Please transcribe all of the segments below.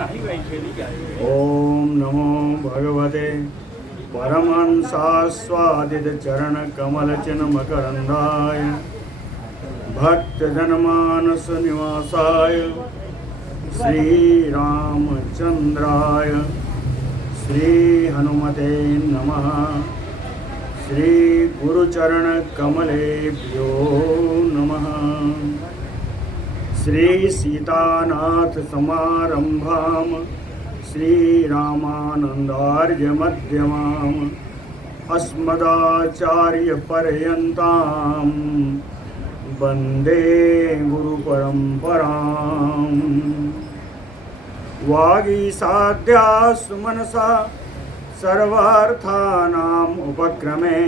ओम नमो भगवते परमहंसास्वादित चरण कमल चिन्मकरंदाय भक्तजनमानस निवासाय श्री रामचंद्राय श्री हनुमते नमः। श्री गुरुचरण कमलेभ्यो नमः। श्री सीतानाथ समारंभाम श्री रामानंदार्य मध्यमाम अस्मदाचार्य पर्यंताम वंदे गुरु परंपराम। वागीसाध्या सुमनसा सर्वार्थानाम उपक्रमे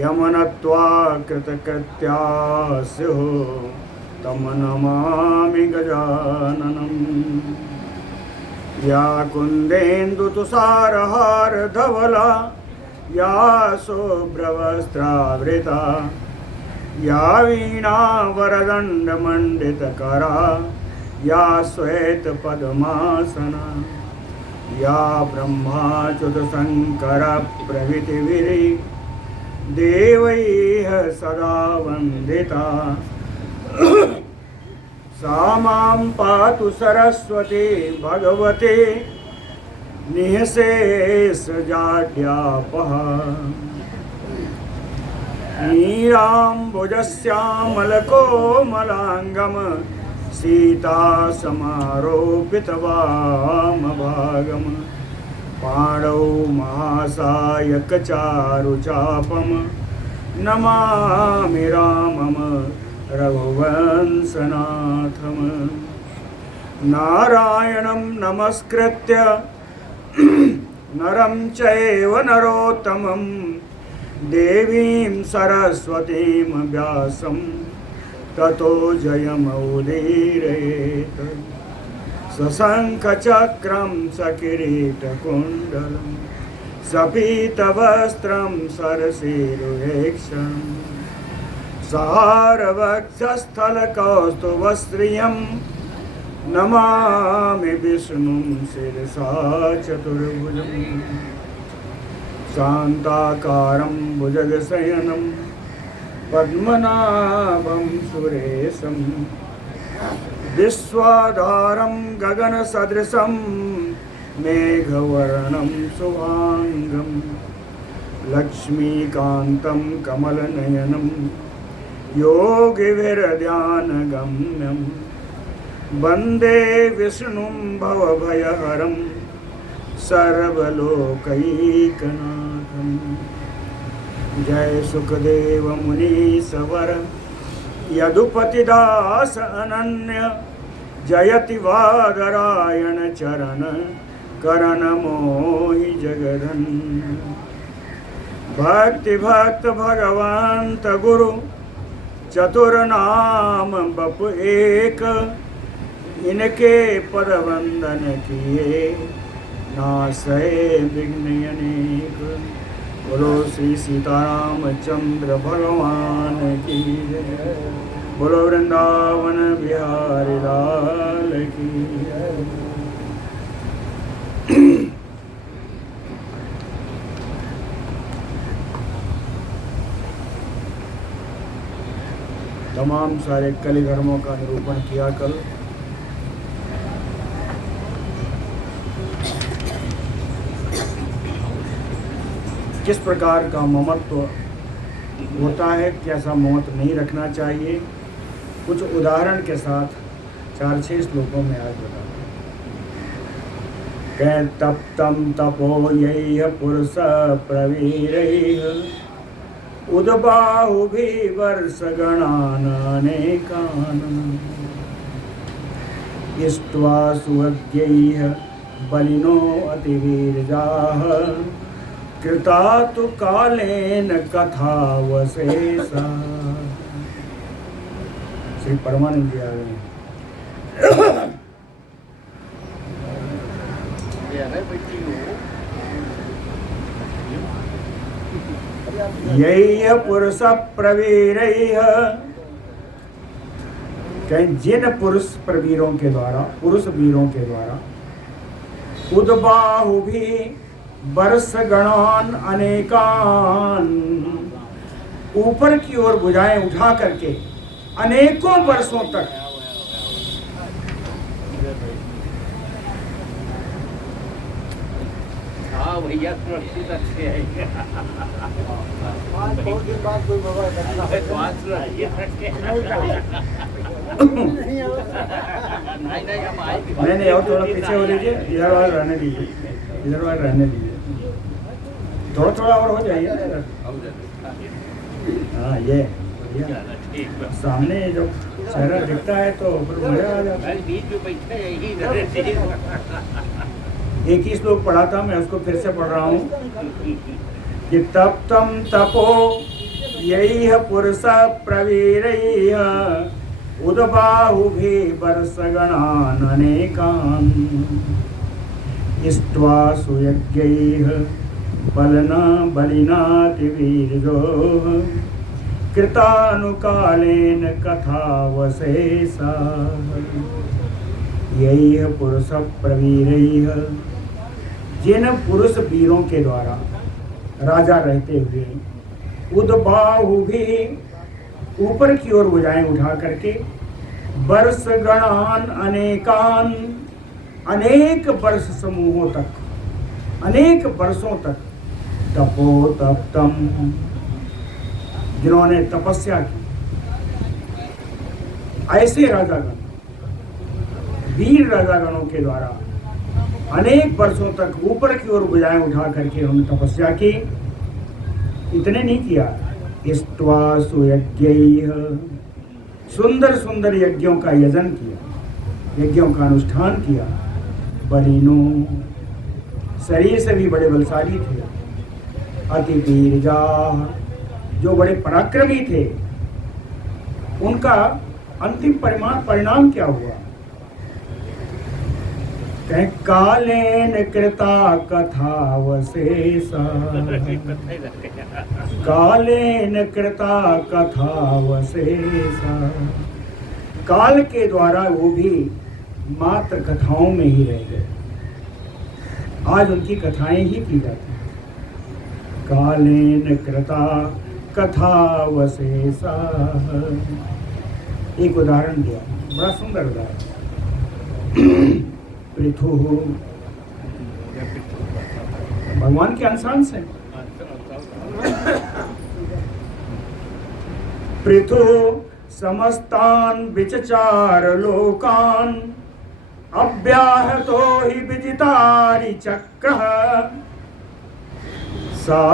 यमनत्वा कृतकृत्या स्युः तम नमामि गजाननम्। या कुन्देन्दुतुषारहार धवला या शुभ्रवस्त्रावृता या वीणा वरदण्डमण्डितकरा या श्वेतपद्मासना या ब्रह्माच्युतशङ्कर प्रभृतिभिः देवैः सदा वन्दिता सा मां पातु सरस्वती भगवती निःशेषजाड्यापः। नीलाम्बुजश्यामलकोमलाङ्गं सीतासमारोपितवामभागं पाणौ महासायकचारुचापं नमामि रामं रघुवंशनाथम। नारायणं नमस्कृत्य नरं चैव नरोत्तमं देवीं सरस्वतीं व्यासं ततो जयमुदीरयेत्। सशङ्खचक्रं सकिरीटकुण्डलं सपीतवस्त्रं सरसीरुहेक्षणम् सारवक्षस्थलकौस्तुभश्रियं नमामि विष्णुं शिरसा चतुर्भुजं शान्ताकारं भुजगशयनं पद्मनाभं सुरेशं विश्वाधारं गगनसदृशं मेघवर्णं शुभाङ्गं लक्ष्मीकान्तं कमलनयनं योगिभिर्ध्यानगम्यं वन्दे विष्णुं भवभयहरं सर्वलोकैकनाथं। जय सुखदेव मुनीश्वर यदुपतिदास अनन्य जयति वादरायण चरण करण मोहि जगधन्य। भक्ति भक्त भगवंत गुरु चतुर्नाम बपु एक इनके पद वंदन किए नासै विघ्न अनेक। बोलो श्री सीतारामचंद्र भगवान की जय। बोलो वृंदावन बिहारी लाल की जय। तमाम सारे कलि धर्मों का निरूपण किया कल। किस प्रकार का ममत्व होता है, कैसा ममत्व नहीं रखना चाहिए, कुछ उदाहरण के साथ 4-6 श्लोकों में आज बता कह तप्तं तपो यैः पुरुष प्रवीरैः उद्बाहुभिः वर्षगणानेकान् इष्ट्वा सुहृद्यैः बलिनो अतिवीर्याः कृता तु कालेन कथावशेषा। श्री परमानंद जी आ गए। यही पुरुष प्रवीरैः, जिन पुरुष प्रवीरों के द्वारा, पुरुष वीरों के द्वारा उद्बाहु भी वर्ष गणान अनेकान, ऊपर की ओर भुजाएं उठा करके अनेकों वर्षों तक भैया सुरक्षित रखे हैं। बहुत दिन बाद कोई बाबा नहीं और थोड़ा पीछे हो लीजिए, इधर वाले रहने दीजिए, इधर वाले रहने दीजिए, थोड़ा थोड़ा और हो जाइए। हाँ ये सामने जब चेहरा दिखता है तो फिर मजा आ जाता है। बीच में बैठे यही एक ही श्लोक पढ़ा था, मैं उसको फिर से पढ़ रहा हूँ कि तप्तम तपो यही पुरुष प्रवीरैः उद्बाहुभि वर्षगणान् अनेकान् इष्ट्वा सुयज्ञैः बलिना बलिनातिवीर्यो कृतानुकालेन कथावशेषा यही पुरुष प्रवीरैः, जिन पुरुष वीरों के द्वारा राजा रहते हुए उद्बाहु भी ऊपर की ओर भुजाएं उठा करके वर्ष गणान अनेकान, अनेक वर्ष समूहों तक, अनेक वर्षों तक तपो तप्तम, जिन्होंने तपस्या की, ऐसे राजागण वीर राजागणों के द्वारा अनेक वर्षों तक ऊपर की ओर भुजाएं उठा करके उन्होंने तपस्या की। इतने नहीं किया, इष्ट्वा सुयज्ञैः, सुंदर सुंदर यज्ञों का यजन किया, यज्ञों का अनुष्ठान किया। बलिनो, शरीर से भी बड़े बलशाली थे। अति वीरजा, जो बड़े पराक्रमी थे, उनका अंतिम परिणाम क्या हुआ? कालेन कृता कथावशेषा, कालेन कृता कथावशेषा, काल के द्वारा वो भी मात्र कथाओं में ही रह गए। आज उनकी कथाएं ही की जाती हैं। कालेन कृता कथावशेषा, एक उदाहरण दिया, बड़ा सुंदर उदाहरण। पृथु भगवान के अंशांश है। पृथु समस्तान विचचार लोकान अव्याहतो हि विजितारि चक्र सा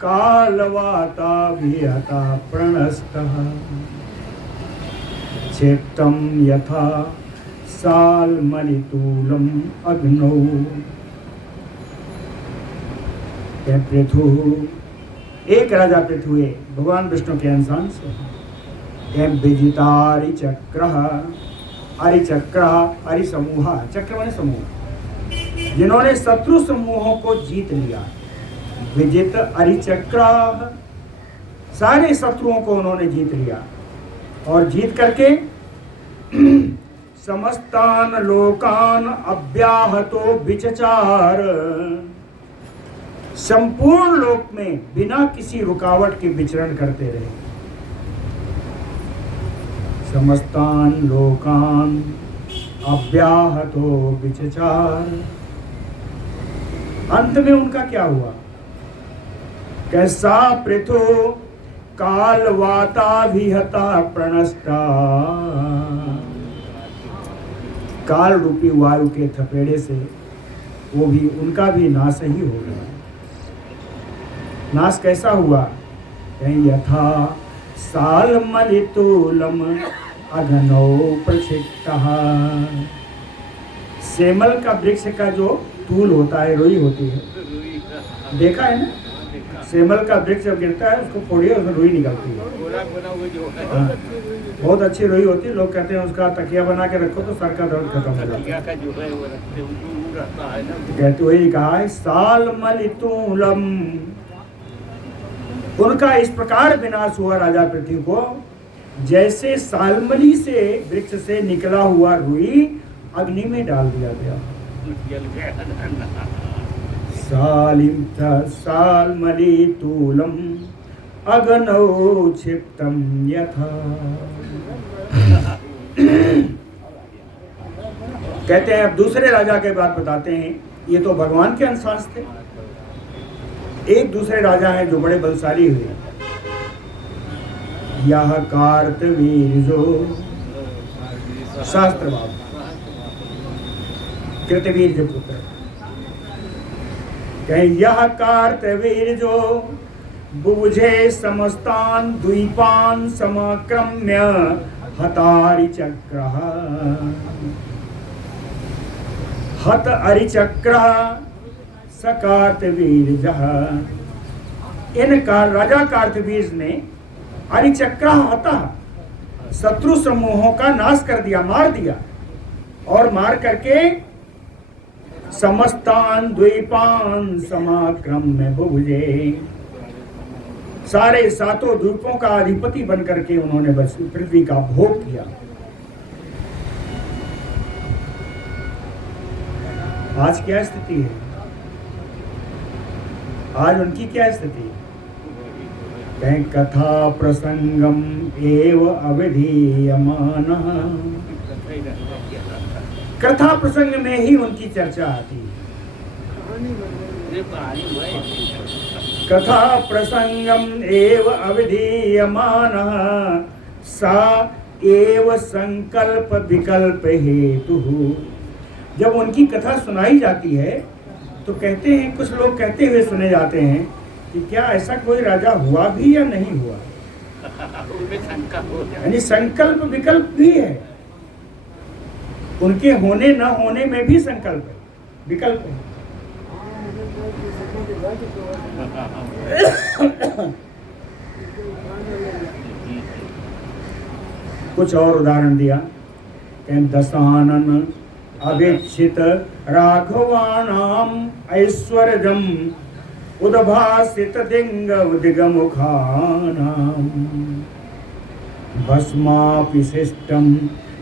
कालवाता विहता प्रणस्तः क्षेत्रम यथा सालमलितूलम अग्नौ। पृथु, एक राजा पृथु है, भगवान विष्णु के अंशांश है। विजितारि चक्र, अरिचक्र, अरिसमूह, चक्र माने समूह, जिन्होंने शत्रु समूहों को जीत लिया। विजित अरिचक्र, सारे शत्रुओं को उन्होंने जीत लिया और जीत करके समस्तान लोकान अव्याहतो विचचार, संपूर्ण लोक में बिना किसी रुकावट के विचरण करते रहे। समस्तान लोकान अव्याहतो विचचार। अंत में उनका क्या हुआ? कैसा पृथु कालवाता विहता प्रणष्टा, काल रूपी वायु के थपेड़े से वो भी, उनका भी नाश ही हो गया। नाश कैसा हुआ? यथा सालमलितूलम अग्नौ प्रक्षिप्तः, सेमल का वृक्ष का जो तूल होता है, रुई होती है, देखा है ना? सेमल का वृक्ष जब गिरता है उसको फोड़िए, उसमें रुई निकलती है। हाँ, बहुत अच्छी रुई होती है। लोग कहते हैं उसका तकिया बना के रखो तो सर का दर्द खत्म हो जाता है। कहते वही कहा है, सालमलितूलम। उनका इस प्रकार विनाश हुआ राजा पृथ्वी को, जैसे सालमली से वृक्ष से निकला हुआ रुई अग्नि में डाल दिया गया। जल गया सालिम सालमलीतूलम अगनौ क्षिप्तम यथा। कहते हैं अब दूसरे राजा के बात बताते हैं। ये तो भगवान के अंशांश थे। एक दूसरे राजा हैं जो बड़े बलशाली हुए। यह कार्तवीर जो शास्त्र बाब कृतवीर जो पुत्र कहे यह कार्तवीर जो बुझे समस्तान द्वीपान समाक्रम्य हतारि चक्र हत अरिचक्र सकार्तवीर जह। इनका राजा कार्तवीर ने अरिचक्र हता शत्रु समूहों का नाश कर दिया, मार दिया, और मार करके समस्तान द्वीपान समाक्रम में बुझे सारे सातों द्वीपों का अधिपति बन करके उन्होंने बस पृथ्वी का भोग किया। आज क्या स्थिति है? आज उनकी क्या स्थिति है? कहीं कथा प्रसंगम एव अविधीयमान। कथा प्रसंग में ही उनकी चर्चा आती है। कथा प्रसंगम एव अविधीयमान सा एव संकल्प विकल्प हेतु। जब उनकी कथा सुनाई जाती है तो कहते हैं, कुछ लोग कहते हुए सुने जाते हैं कि क्या ऐसा कोई राजा हुआ भी या नहीं हुआ। यानी संकल्प विकल्प भी है, उनके होने न होने में भी संकल्प है, विकल्प है। कुछ और उदाहरण दिया। दशानन अवेक्षित राघवानाम ऐश्वर्यम उद्भासित दिगमुखानाम भस्मापि शिष्टम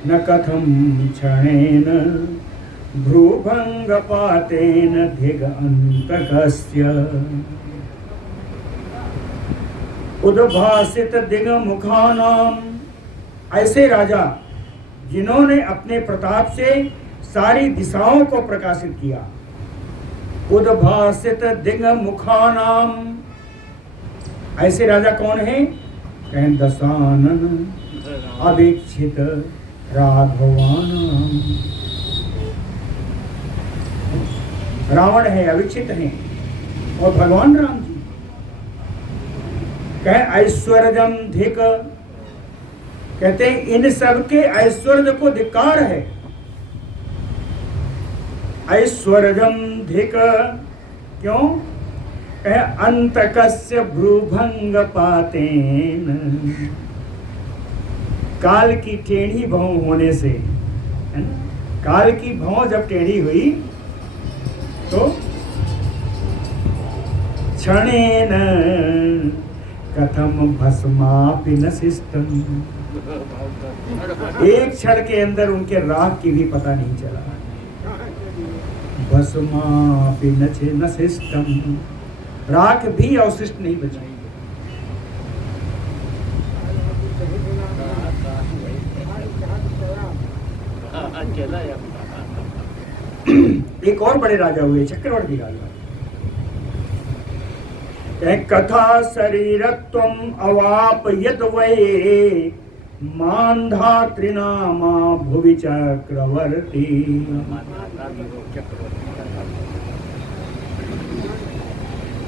न कथम क्षणेन भ्रूभंगपातेन धिगअन्तकस्य। उद्भासित दिगमुखानाम, ऐसे राजा जिन्होंने अपने प्रताप से सारी दिशाओं को प्रकाशित किया। उद्भासित दिगमुखानाम, ऐसे राजा कौन है? कहें दशानन अवेक्षित राघवानाम। रावण है, अवेक्षित है, और भगवान राम जी। कहें ऐश्वर्यम धिक, कहते हैं इन सब के ऐश्वर्य को धिक्कार है। ऐश्वर्यम धिक क्यों? अंतकस्य भ्रूभंग पातेन, काल की टेढ़ी भौं होने से, है ना? काल की भौं जब टेढ़ी हुई तो क्षणेन कथम भस्मापि न शिष्टम, एक क्षण के अंदर उनके राख की भी पता नहीं चला। भस्मापि न शिष्टम, राख भी अवशिष्ट नहीं बची। एक और बड़े राजा हुए, चक्रवर्ती राजा। कथा शरीरत्वम अवाप यद वै मान्धातृनामा भुवि चक्रवर्ती।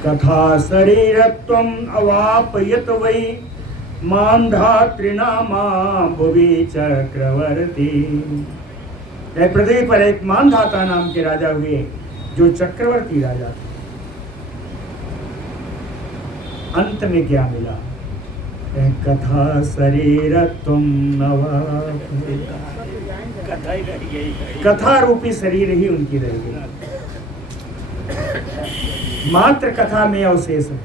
कथा शरीरत्वम अवाप यत वै मान्धातृनामा भुवि चक्रवर्ती। पृथ्वी पर एक मानधाता नाम के राजा हुए जो चक्रवर्ती राजा थे। अंत में क्या मिला? कथा शरीरत्वम नवाप, कथा रूपी शरीर ही उनकी रह गई, मात्र कथा में अवशेष है।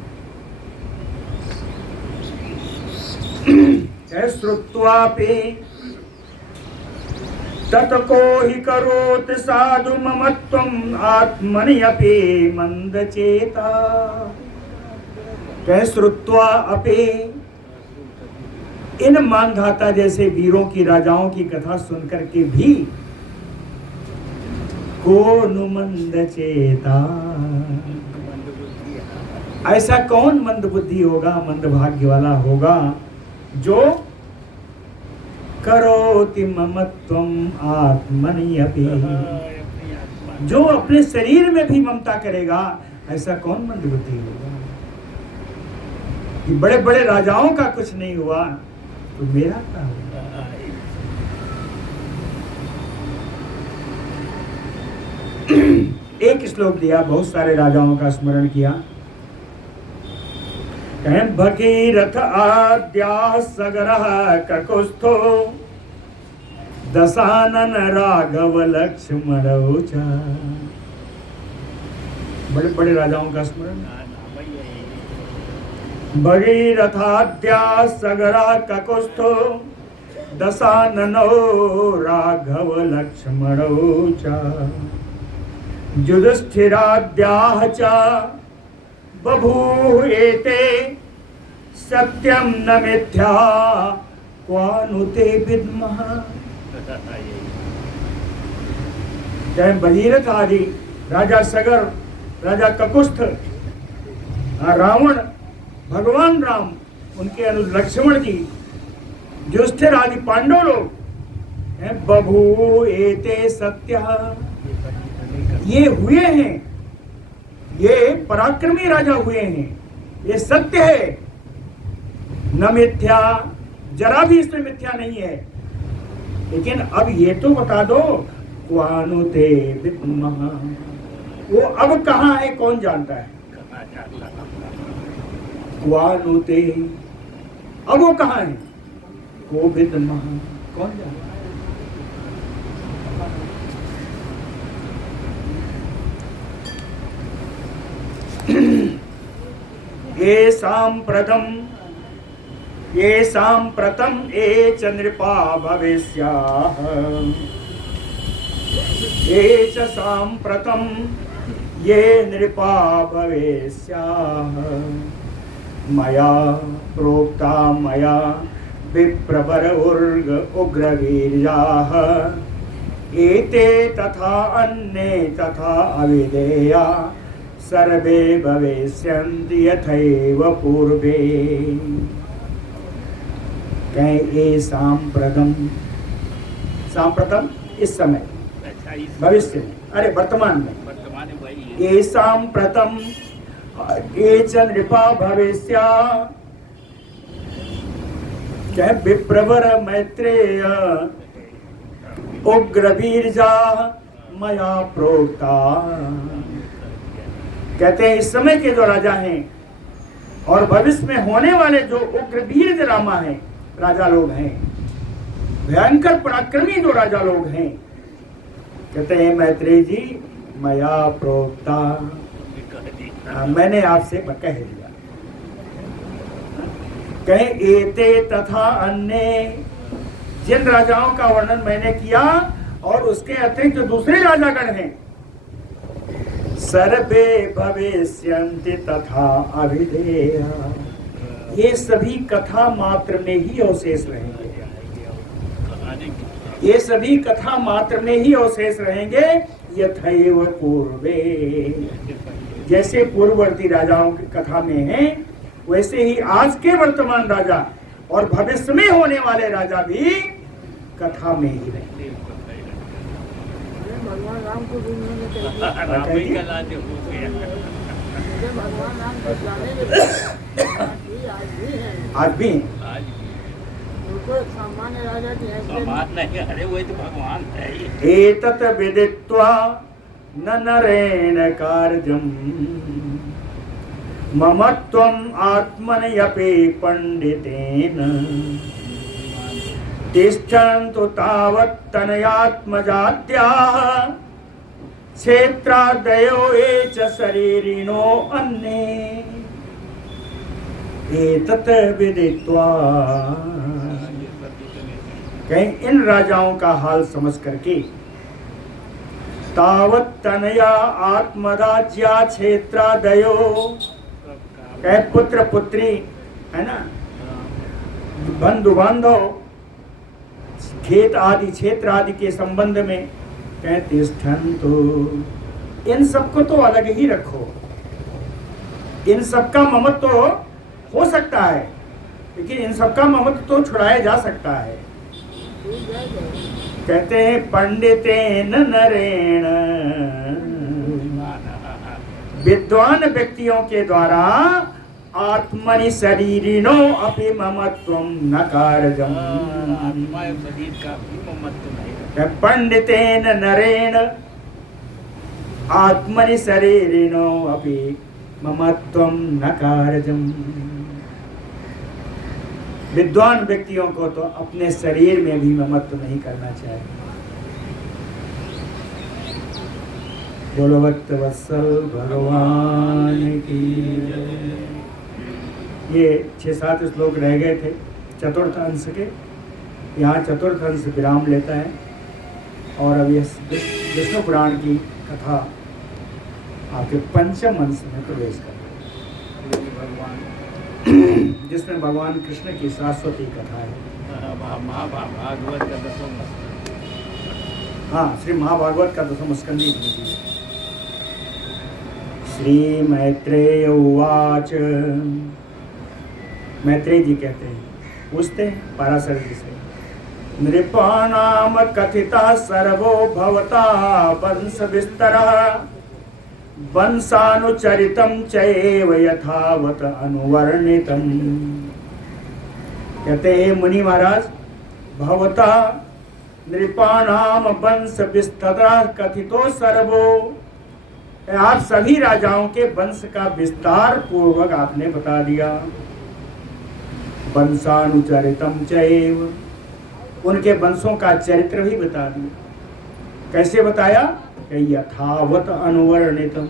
श्रुत्वापि ततको हि करोत साधु ममत्वम आत्मनि अपि मंद चेता। कह श्रुत्वा अपि, इन मानधाता जैसे वीरों की, राजाओं की कथा सुनकर के भी को मंद चेता, ऐसा कौन मंद बुद्धि होगा, मंद भाग्य वाला होगा जो करोति ममत्वम आत्मनि अपि, जो अपने शरीर में भी ममता करेगा, ऐसा कौन मंद बुद्धि होगा। कि बड़े बड़े राजाओं का कुछ नहीं हुआ तो मेरा क्या होगा। एक श्लोक दिया, बहुत सारे राजाओं का स्मरण किया। भगीरथ आद्या सगरः ककुस्थो दशानन राघव लक्ष्मणौ च। बड़े बड़े राजाओं का स्मरण। भगीरथाद्या सगरः ककुस्थो दशाननो राघव लक्ष्मणौ च। युधिष्ठिराद्याः च बभूव एते सत्यं न मिथ्या क्वानु ते विद्मः। जय भगीरथ आदि राजा सगर, राजा ककुस्थ, रावण, भगवान राम, उनके लक्ष्मण जी, युधिष्ठिर आदि पांडव लोग, बभूव एते सत्य, ये हुए हैं, ये पराक्रमी राजा हुए हैं, ये सत्य है, न मिथ्या, जरा भी इसमें मिथ्या नहीं है। लेकिन अब ये तो बता दो, क्वानु ते विद्मः, वो अब कहाँ है कौन जानता है। क्वानु ते, अब वो कहाँ है, को विद्मः, कौन जानता है। ये सांप्रतम ये च नृपा भविष्याः, ये च सांप्रतम ये नृपा भविष्याः। मया प्रोक्ता मया विप्रवर उग्रवीर्याः, एते तथा अन्ये तथा अविधेया सर्वे भविष्यन्ति यथैव पूर्वे। कहें सांप्रतम, सांप्रतम इस समय, भविष्य में, अरे वर्तमान में, ये सांप्रतम ये च नृपा भविष्या, कह विप्रवर मैत्रेय उग्रवीर्या मया प्रोक्ता। कहते हैं इस समय के जो राजा हैं और भविष्य में होने वाले जो उग्रवीर रामा हैं, राजा लोग हैं, भयंकर पराक्रमी जो राजा लोग हैं, कहते हैं मैत्रेय जी मया प्रोक्ता, मैंने आपसे कह दिया। कहे एते तथा अन्य, जिन राजाओं का वर्णन मैंने किया और उसके अतिरिक्त जो दूसरे राजागण हैं, सर्वे भविष्यन्ति तथा अविधेया, ये सभी कथा मात्र में ही अवशेष रहेंगे, ये सभी कथा मात्र में ही अवशेष रहेंगे। यथैव पूर्वे, जैसे पूर्ववर्ती राजाओं की कथा में है, वैसे ही आज के वर्तमान राजा और भविष्य में होने वाले राजा भी कथा में ही रहेंगे। भगवान राम को भी भगवान राम को जाने आज भी उनको सामान्य राजा की भगवान नहीं, अरे वही तो भगवान है। एतत् विदित्वा न नरेण कार्यम् ममत्वम् आत्मन्यपि पंडितेन तिष्ठन्तु तावत् तनयात्मजात्याः क्षेत्रादयो ये च शरीरिणो अन्ये। एतत् विदित्वा, कहीं इन राजाओं का हाल समझ करके तावत तनया आत्मराज्या क्षेत्रादयो, कहे पुत्र पुत्री है ना, बंधु बांधव, खेत आदि क्षेत्र आदि के संबंध में कहते स्थन, तो इन सबको तो अलग ही रखो। इन सबका ममत्व तो हो सकता है, लेकिन इन सबका ममत्व तो छुड़ाया जा सकता है। कहते हैं पंडितेन नरेण, विद्वान व्यक्तियों के द्वारा आत्मनि शरीरिणो अपि ममत्वं न कार्यम्। आत्मा एवं शरीर का भी ममत्व नहीं है। पंडितेन नरेण आत्मनि शरीरिणो अपि ममत्वं न कार्यम्। विद्वान व्यक्तियों को तो अपने शरीर में भी ममत्व नहीं करना चाहिए। बोलो भक्त वत्सल भगवान की। ये 6-7 श्लोक रह गए थे चतुर्थ अंश के। यहाँ चतुर्थ अंश विराम लेता है और अब ये विष्णु पुराण की कथा आपके पंचम अंश में प्रवेश कर जिसमें भगवान कृष्ण की शाश्वती कथा है। महाभागवत का 10वां हाँ, श्री महाभागवत का 10वां स्कंद ही श्री मैत्रेय उवाच। मैत्रेय जी कहते हैं, पूछते हैं पराशर जी से, नृपाणाम कथिता सर्वो भवता वंश विस्तरः वंशानुचरितं चैव यथावत अनुवर्णितम्। कहते हैं मुनि महाराज, भवता नृपाणाम वंश विस्तरः कथितो सर्वो, आप सभी राजाओं के वंश का विस्तार पूर्वक आपने बता दिया। वंशानुचरितम चैव, उनके वंशों का चरित्र भी बता दिया। कैसे बताया? यथावत अनुवर्णितम,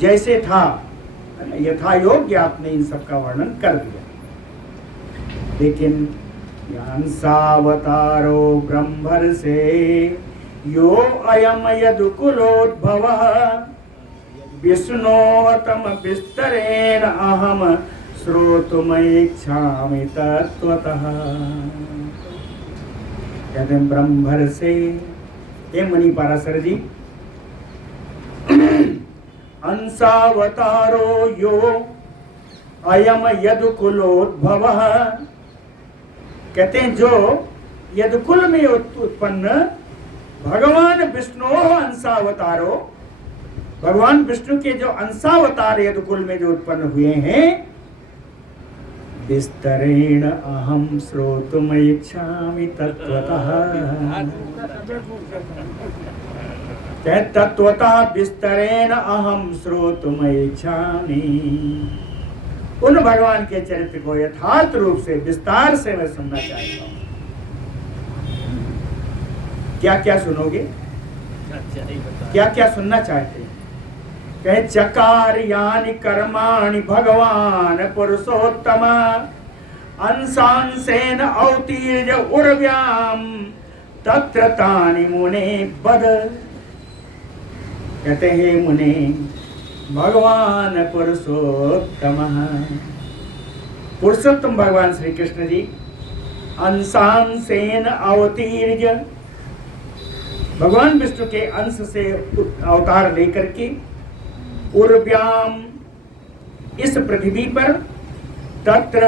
जैसे था यथा योग्य आपने इन सब का वर्णन कर दिया। लेकिन हंसावतारो ब्रह्मर से यो अयम यदुकुलोद्भवः विष्णोतम विस्तरेण अहम श्रोतुमिच्छामि तत्त्वतः। कहते हैं ब्रह्मर से, हे मुनि पराशर जी, अंशावतारो यो अयम यदुकुलोद्भवः, कहते हैं जो यदुकुल में उत्पन्न भगवान विष्णु अंशावतारो, भगवान विष्णु के जो अंशावतार यदुकुल में जो उत्पन्न हुए हैं, विस्तरेण अहम श्रोतुमिच्छामि तत्त्वतः। तत्त्वतः विस्तरेण अहम श्रोतुमिच्छामि, उन भगवान के चरित्र को यथार्थ रूप से विस्तार से मैं सुनना चाहता हूँ। क्या क्या सुनोगे? क्या क्या सुनना चाहते हैं? कहे चकार यानि कर्माणि भगवान पुरुषोत्तम अंशांशेन अवतीर्य उर्व्याम तत्र तानि मुने बद। कहते हैं मुने, भगवान पुरुषोत्तम, पुरुषोत्तम भगवान श्री कृष्ण जी अंशांशेन अवतीर्य, भगवान विष्णु के अंश से अवतार लेकर के उर्व्याम, इस पृथ्वी पर, तत्र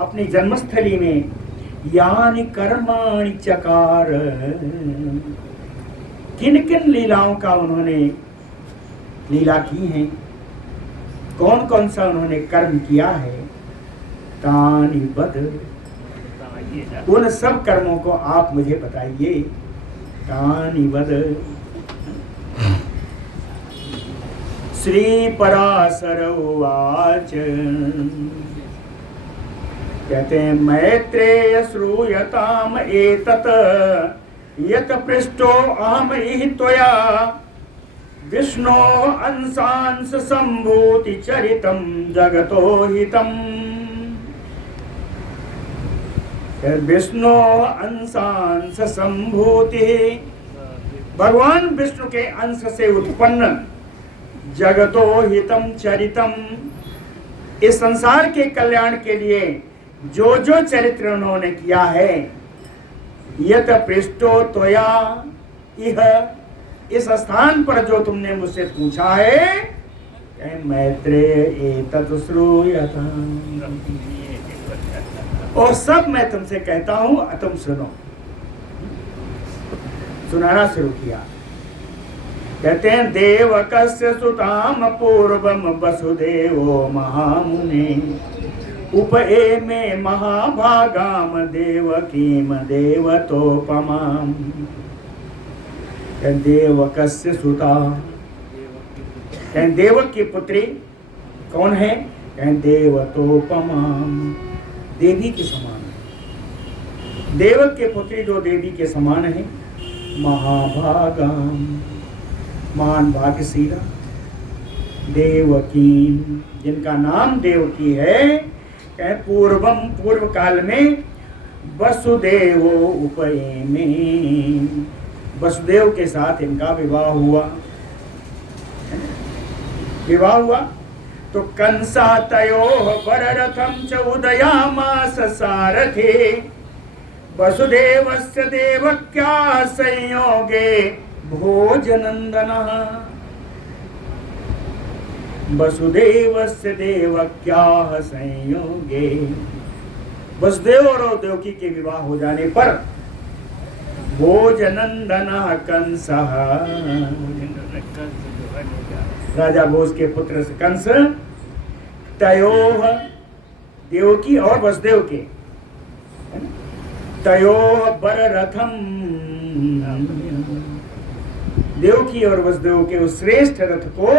अपनी जन्मस्थली में, यानि कर्माणि चकार, किन किन लीलाओं का उन्होंने लीला की है, कौन कौन सा उन्होंने कर्म किया है, तानि बद, उन सब कर्मों को आप मुझे बताइए। तानि बद। श्री पराशर उवाच, कहते हैं मैत्रेय श्रूयताम एतत् यत् पृष्टो अहम इह त्वया विष्णो अंशांश संभूति चरितम जगतो हितम। विष्णु अंशांश संभूति, भगवान विष्णु के अंश से उत्पन्न जगतो हितम चरितम, इस संसार के कल्याण के लिए जो जो चरित्र उन्होंने किया है, यत पृष्ठो त्वया इह, इस स्थान पर जो तुमने मुझसे पूछा है, मैत्रेय एतत् श्रूयता, और सब मैं तुमसे कहता हूं, तुम सुनो। सुनाना शुरू किया। कहते हैं देवकस्य सुताम पूर्वम वसुदेवो महामुने उपएमे महाभागाम देवकीम देवतोपमाम। देवकस्य सुता, देवक की पुत्री कौन है? देवतोपमाम, देवी के समान है। देवक के पुत्री जो देवी के समान है। महाभागाम, महान भाग्यशीला। देवकी, जिनका नाम देवकी है। पूर्वम, पूर्व काल में वसुदेवो उपएमे, वसुदेव के साथ इनका विवाह हुआ। विवाह हुआ तो कंसा तयोः वररथं च उदयामास सारथे, वसुदेवस्य देवक्याः संयोगे भोजनन्दनः। वसुदेवस्य देवक्याः संयोगे, वसुदेव और देवकी के विवाह हो जाने पर भोजनन्दनः कंसः, राजा भोज के पुत्र से कंस, तयोः, देवकी और वसुदेव के, तयोः वररथम, देवकी और वसुदेव के उस श्रेष्ठ रथ को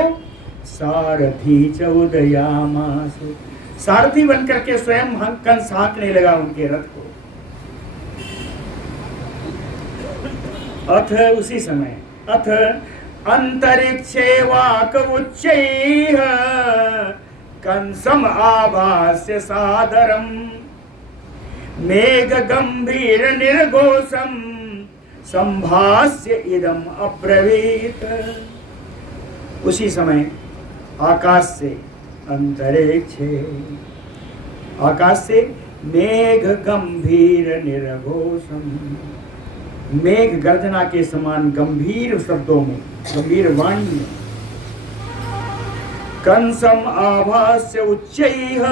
सारथी च उदयामास, सारथी बनकर के स्वयं कंस हाँकने लगा उनके रथ को। अथ, उसी समय, अथ अंतरिक्षे वाक उच्चैः कंसम आभास्य सादरम, मेघ गंभीर निर्घोषम संभास्य इदम अब्रवीत। उसी समय आकाश से, अंतरिक्षे, आकाश से मेघ गंभीर निर्घोषम, मेघ गर्जना के समान गंभीर शब्दों में, गंभीर वाणी में, कंसम आभास्य उच्चैः,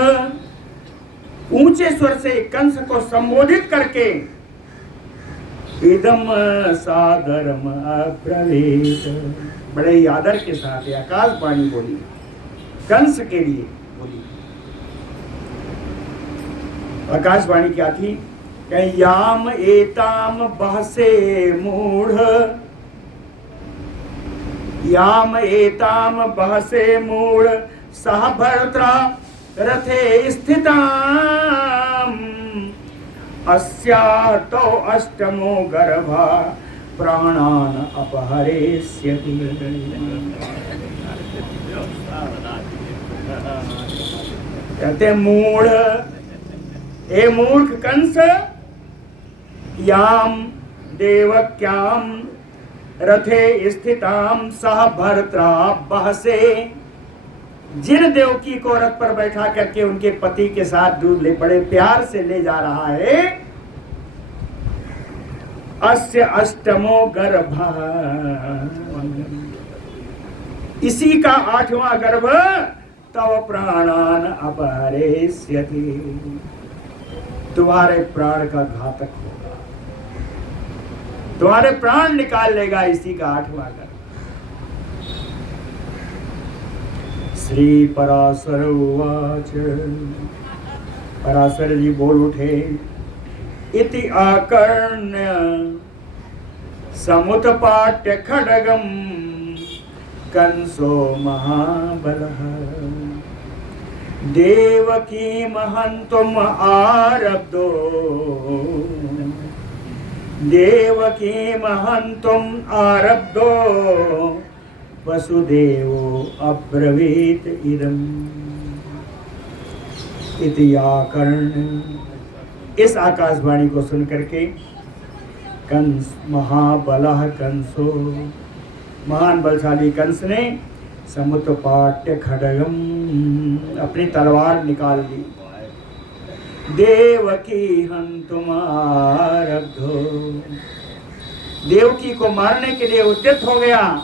ऊंचे स्वर से कंस को संबोधित करके इदम सादरम अब्रवीत, बड़े ही आदर के साथ आकाशवाणी बोली, कंस के लिए बोली। आकाशवाणी क्या थी? याम एताम बहसे मूढ़, याम एताम बहसे मूढ़ सह भर्त्रा रथे स्थिताम, अस्या तो अष्टमो गर्भा प्राणान अपहरेष्यति। कहते मूढ़, ए मूर्ख कंस, याम देवक्याम रथे स्थिताम सह भर्त्रा बहसे, जिन देवकी को रथ पर बैठा करके उनके पति के साथ दूध ले, बड़े प्यार से ले जा रहा है, अस्य अष्टमो गर्भ, इसी का 8वां गर्भ, तव प्राणान अपहरेष्यति, तुम्हारे प्राण का घातक होगा, तुम्हारे प्राण निकाल लेगा इसी का 8वां गर्भ। श्री पराशर उवाच, पराशर जी बोल उठे, इति आकर्ण्य समुत्पाट्य खड्गम कंसो महाबलः, देवकी महन्तुम आरब्धो, देवकी महन्तुम आरब्धो वसुदेवो अब्रवीत इदम्, इति आकर्ण्य, इस आकाशवाणी को सुन करके कंस महाबलः कंसो, महान बलशाली कंस ने समुत्पाट्य खड्गम, अपनी तलवार निकाल ली। देवकी हन्तुमारब्धो, देवकी को मारने के लिए उद्यत हो गया।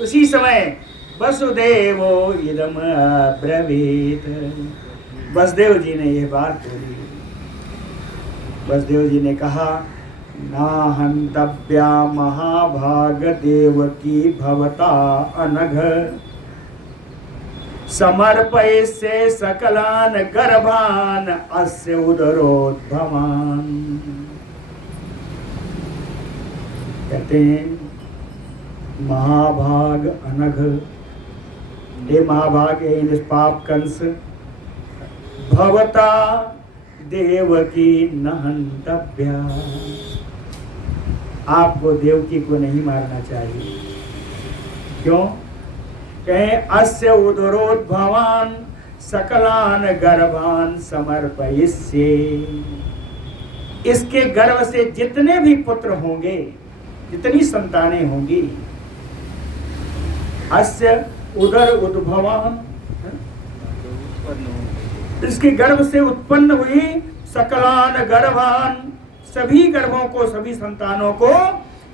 उसी समय वसुदेवो इदम अब्रवीत, वसुदेव जी ने यह बात बोली। वसुदेव जी ने कहा, ना हन्तव्या महाभाग देवकी भवता अनघ, समर्पयिष्ये सकलान गर्भान अस्य उदरोद्भवान। कहते हैं महाभाग अनघ, हे महाभाग, हे निष्पाप कंस, भवता देवकी न हन्तव्या, आपको देवकी को नहीं मारना चाहिए। क्यों? कहें अस्य उदरोद्भवान सकलान गर्भान समर्पयिष्ये, इसके गर्भ से जितने भी पुत्र होंगे, जितनी संतानें होंगी, अस्य उदर उद्भवान, इसके गर्भ से उत्पन्न हुई सकलान गर्भान, सभी गर्भों को, सभी संतानों को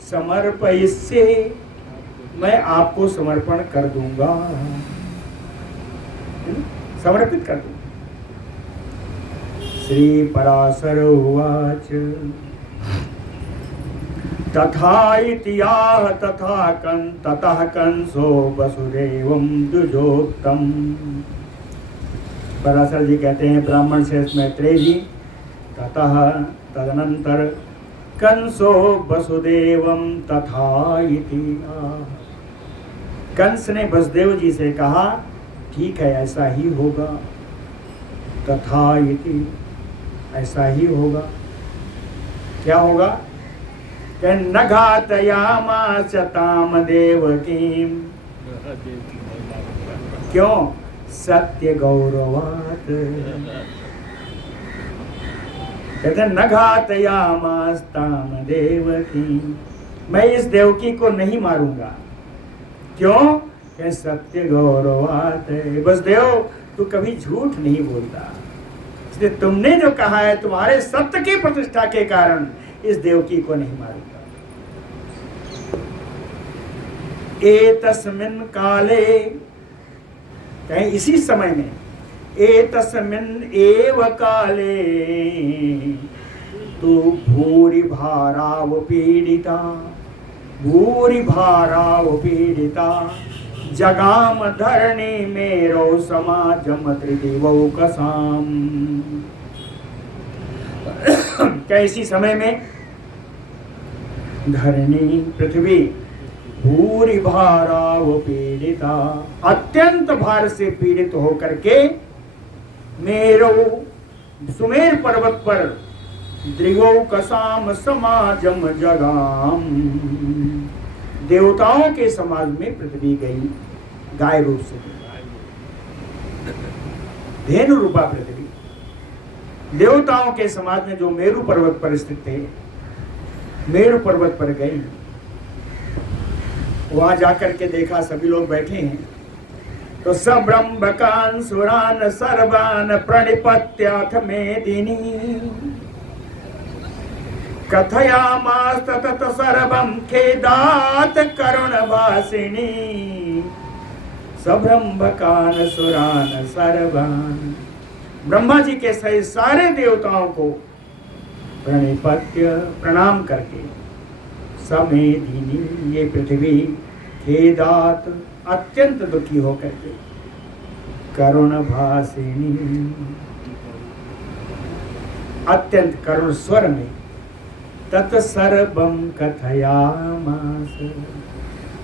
समर्पयिष्ये, मैं आपको समर्पण कर दूंगा, समर्पित कर दूंगा। श्री पराशर उवाच तथा इतियाह ततः कंसो वसुदेवं द्विजोक्तम। पराशर जी कहते हैं, ब्राह्मण श्रेष्ठ मैत्रेय जी, ततः तदनंतर कंसो वसुदेवं तथा इति, कंस ने वसुदेव जी से कहा, ठीक है ऐसा ही होगा, तथा इति, ऐसा ही होगा। क्या होगा? न घातयामास ताम देवकीम, क्यों? सत्य गौरवात, कहते न घातयामास ताम देवकी, मैं इस देवकी को नहीं मारूंगा। क्यों? कि सत्य गौरवात, बस देव तू कभी झूठ नहीं बोलता, इसलिए तुमने जो कहा है, तुम्हारे सत्य की प्रतिष्ठा के कारण इस देवकी को नहीं मारूंगा। एतस्मिन् काले, कहीं इसी समय में, एतस्मिन् एव काले तू भूरि भाराव पीड़िता, भूरि भाराव पीड़िता, जगाम धरणी मेरो समाजम त्रिदिवौकसाम। क्या इसी समय में धरणी, पृथ्वी, भूरि भाराव पीड़िता, अत्यंत भार से पीड़ित होकर के मेरो, सुमेर पर्वत पर द्रिवौकसाम समाजम जगाम, देवताओं के समाज में पृथ्वी गई, गाय रूप से, धेनु रूपा पृथ्वी देवताओं के समाज में जो मेरु पर्वत पर स्थित थे, मेरु पर्वत पर गई। वहां जाकर के देखा सभी लोग बैठे हैं, तो सब्रह्मकान सुरान सर्वान प्रणिपत्याथ मेदिनी, कथयामास तत सर्वं खेदात करुणवासिनी, सब्रह्मकान सुरान सर्वान, ब्रह्मा जी के सहित सारे देवताओं को प्रणिपत्य, प्रणाम करके, समेदिनी, ये पृथ्वी, खेदात, अत्यंत दुखी होकर के, करुणभासिनी, अत्यंत करुण स्वर में, तत्सर्वं कथयामास,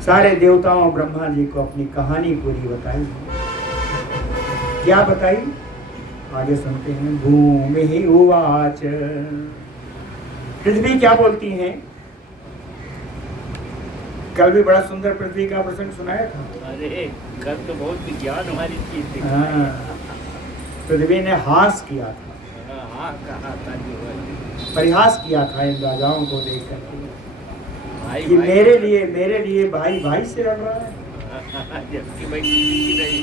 सारे देवताओं ब्रह्मा जी को अपनी कहानी पूरी बताई। क्या बताई? आगे सुनते हैं। भूमि उवाच, पृथ्वी क्या बोलती हैं? कल भी बड़ा सुंदर पृथ्वी का प्रसंग सुनाया था। अरे कल तो बहुत विज्ञान हमारी चीज थी। पृथ्वी ने हास किया था। हाँ कहा था जो है परिहास किया था इन राजाओं को देख करके भाई कि भाई मेरे लिए भाई भाई से लड़ रहा है। जबकि भाई किसी नहीं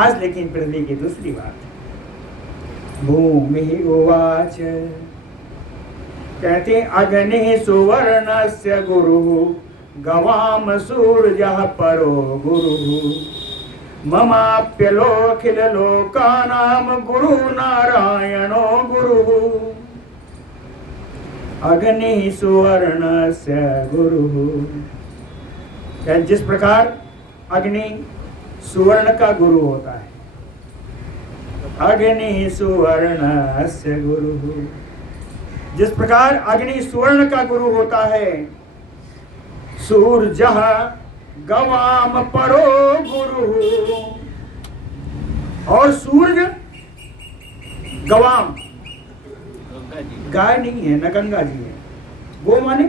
आज लेकिन पृथ्वी की दूसरी बात है। भूमि उवाच कहते अग्नि सुवर्णस्य गुरु गवाम सूर्यः परो गुरु ममाप्यलोखिल लोकानां गुरु नारायणो गुरु अग्नि सुवर्णस्य गुरु। जिस प्रकार अग्नि सुवर्ण का गुरु होता है, अग्नि सुवर्णस्य गुरु, जिस प्रकार अग्नि सुवर्ण का गुरु होता है, सूर्यः गवाम परो गुरु, और सूर्य गवाम गंगा जी गाय नहीं है न गंगा जी है। गो माने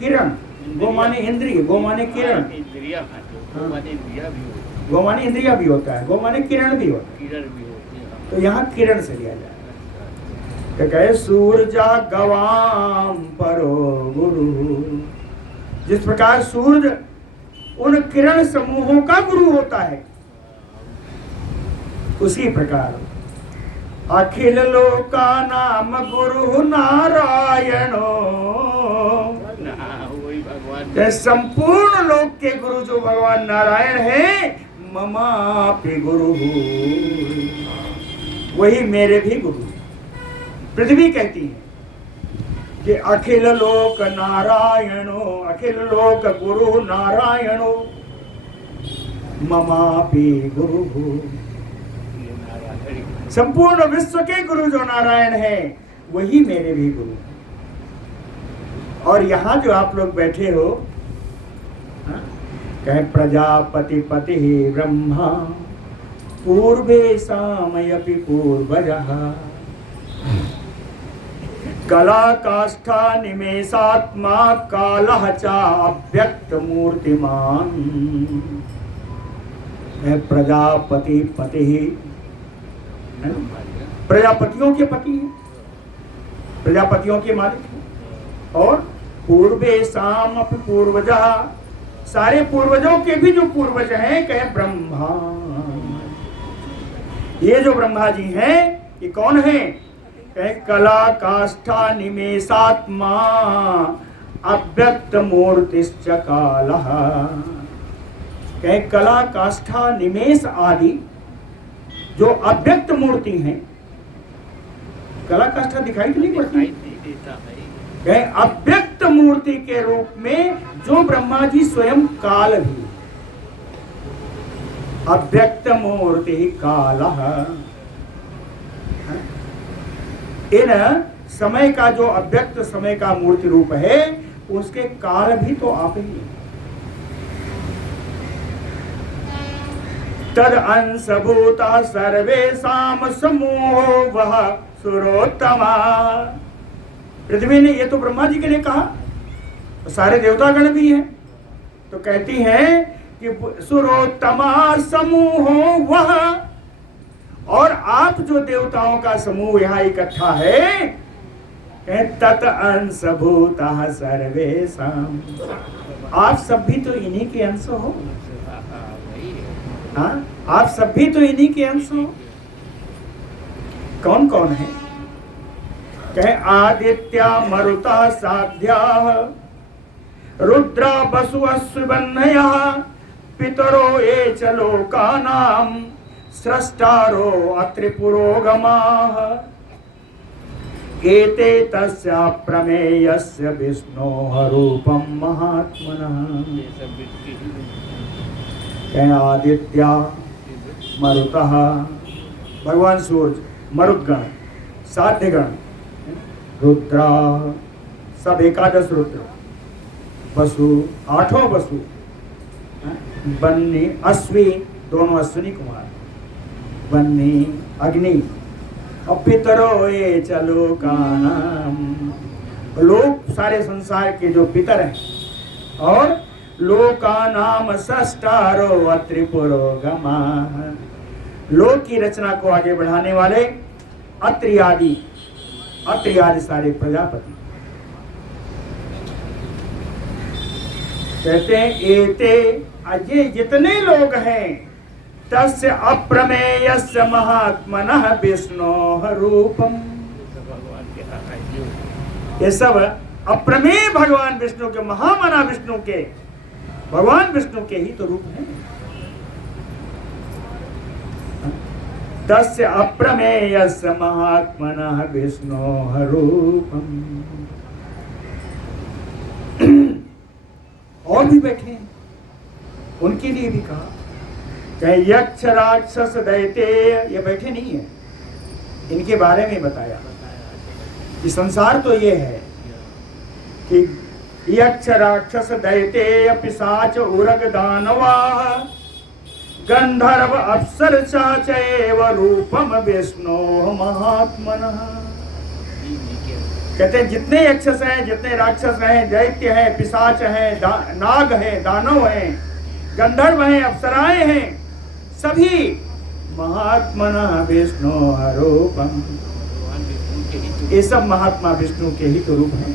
किरण, गो माने इंद्रिय, गो माने किरण, इंद्रिया हाँ। माने इंद्रिया भी होती गो माने इंद्रिया भी होता है, गो माने किरण भी होता है किरण भी होती है है। तो यहाँ किरण से लिया जाए तो कहे सूर्य गवाम परो गुरु। जिस प्रकार सूर्य उन किरण समूहों का गुरु होता है, उसी प्रकार अखिल लोका नाम गुरु नारायणो, वही भगवान कि संपूर्ण लोक के गुरु जो भगवान नारायण है, ममापि गुरु, वही मेरे भी गुरु। पृथ्वी कहती है कि अखिल लोक नारायणो, अखिल लोक गुरु नारायणो ममापि गुरु। संपूर्ण विश्व के गुरु जो नारायण है, वही मेरे भी गुरु। और यहाँ जो आप लोग बैठे हो, कहे प्रजापति पति ब्रह्मा पूर्वे सामयपि पूर्वजः कला काष्ठा निमेषात्मा कालः च अव्यक्त मूर्तिमान। प्रजापति पति है, प्रजापतियों के पति हैं, प्रजापतियों के मालिक हैं। और पूर्वे साम पूर्वजा, सारे पूर्वजों के भी जो पूर्वज हैं, कहे ब्रह्मा। ये जो ब्रह्मा जी हैं, ये कौन है? कहे कला काष्ठा निमेषात्मा अव्यक्त मूर्तिश्च कालः। कहे कला काष्ठा निमेष आदि जो अव्यक्त मूर्ति हैं, कला काष्ठा दिखाई तो नहीं पड़ती, देता है कहे अव्यक्त मूर्ति के रूप में जो ब्रह्मा जी स्वयं काल भी, अव्यक्त मूर्ति कालः। इन समय का जो अव्यक्त समय का मूर्ति रूप है, उसके काल भी तो आप ही हैं। तद अंशभूतः सर्वेषां समूहो वह सुरोत्तमा। पृथ्वी ने, ये तो ब्रह्मा जी के लिए कहा, तो सारे देवतागण भी हैं, तो कहती हैं कि सुरोत्तमा समूहो वह, और आप जो देवताओं का समूह यहाँ इकट्ठा है, तत अंशभूतः सर्वेषां, आप सब भी तो इन्हीं के अंश हो। हाँ, आप सब भी तो इन्हीं के अंश हो। कौन कौन है? कहे आदित्या मरुता साध्या रुद्रा वसुअश्विवह्नयः पितरो ये च लोकानां स्रष्टारो अत्रिपुरोगमाः एते तस्य प्रमेयस्य विष्णोः रूपं महात्मनः। कहे आदित्या मरुतः, भगवान सूर्य, मरुद्गण, साध्यगण, रुद्रा, सब 11 रुद्र, वसु 8 वसु, बन्नी अश्वी, दोनों अश्विनी कुमार, बन्नी अग्नि, और पितरो ये च लोकानां, लोक सारे संसार के जो पितर हैं, और लोकानाम सष्टारो अत्रिपुरोगमाः, लोक की रचना को आगे बढ़ाने वाले अत्रि आदि सारे प्रजापति। कहते हैं एते ये जितने लोग हैं तस्य अप्रमेयस्य महात्मनः विष्णोः रूपम। भगवान के आयु ये सब अप्रमेय भगवान विष्णु के, महामना विष्णु के, भगवान विष्णु के ही तो रूप हैं। तस्य अप्रमेयस्य महात्मनः विष्णोः रूपम। और भी बैठे हैं, उनके लिए भी कहा, कहीं यक्ष राक्षस दैत्य ये बैठे नहीं है, इनके बारे में बताया कि संसार तो ये है कि यक्ष राक्षस दैत्य पिशाच उरग दानवा गंधर्व अप्सरसा चैव रूपम विष्णु महात्मनः। कहते हैं जितने यक्षस हैं, जितने राक्षस हैं, दैत्य हैं, पिशाच हैं, नाग हैं, दानव हैं, गंधर्व हैं, अप्सराएं हैं, सभी महात्मनः विष्णु रूपम। ये सब महात्मा विष्णु के ही तो रूप हैं।